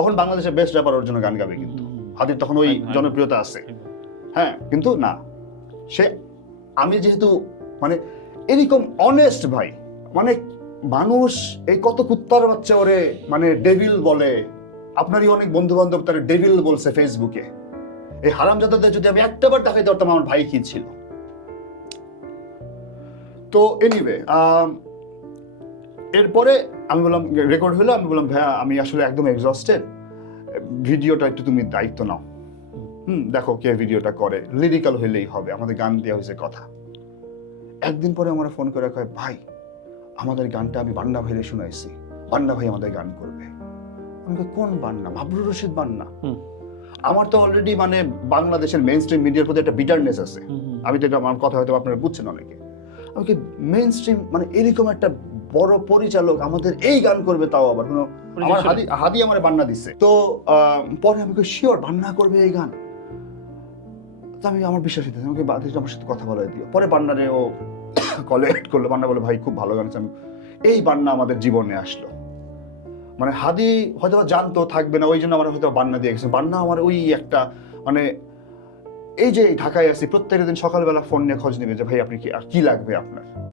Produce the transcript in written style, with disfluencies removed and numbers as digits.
তখন বাংলাদেশের best wrapper ওর জন্য গান গাবে, কিন্তু হাদির তখন ওই জনপ্রিয়তা আছে। হ্যাঁ, কিন্তু না, সে আমি যেহেতু মানে এরকম অনেস্ট ভাই, মানে মানুষ এই কত কুত্তার বাচ্চা ওরে মানে ডেভিল বলে, আপনারই অনেক বন্ধু বান্ধব তারা ডেভিল বলছে ফেসবুকে। এই হারামজাদাদের যদি আমি একটাবার দেখাইতে পারতাম আমার ভাই কি ছিল। তো এনিওয়ে, এরপরে আমি বললাম রেকর্ড হলো, আমি বললাম ভাইয়া আমি আসলে একদম এক্সস্টেড, ভিডিওটা একটু তুমি দায়িত্ব নাও, দেখো কে ভিডিওটা করে, লিরিক্যাল হইলেই হবে, আমাদের গান দেওয়া হয়েছে কথা। একদিন পরে আমার ফোন করে কয় ভাই আমাদের গানটা আমি বান্না ভাইরে শুনাইছি, বান্না ভাই আমাদের গান করবে। আমি কই কোন বান্না? মাবরুর রশিদ বান্না। আমার তো অলরেডি মানে বাংলাদেশের মেইন স্ট্রিম মিডিয়ার প্রতি একটা বিটারনেস আছে, আমি তো এটা আমার কথা হয়তো আপনারা বুঝছেন অনেকে। আমি কি মেইন স্ট্রিম মানে এরকম একটা বড় পরিচালক আমাদের এই গান করবে, তাও আবার কোনো আমার হাদি আমার বান্না দিচ্ছে। তো পরে আমি কই শিওর বান্না করবে এই গান। তো আমি আমার বিশ্বাস হইতেছে, আমাকে আমার সাথে কথা বলে দিও। পরে বান্নারে ও কলে অ্যাড করলো, বান্না বলে ভাই খুব ভালো গান আছে। আমি এই বান্না আমাদের জীবনে আসলো, মানে হাদি হয়তো জানতো থাকবে না, ওই জন্য আমার হয়তো বান্না দিয়ে গেছে। বান্না আমার ওই একটা মানে এই যে ঢাকায় আছি প্রত্যেকটা দিন সকালবেলা ফোন নিয়ে খোঁজ নেবে যে ভাই আপনি কি আর কি লাগবে আপনার।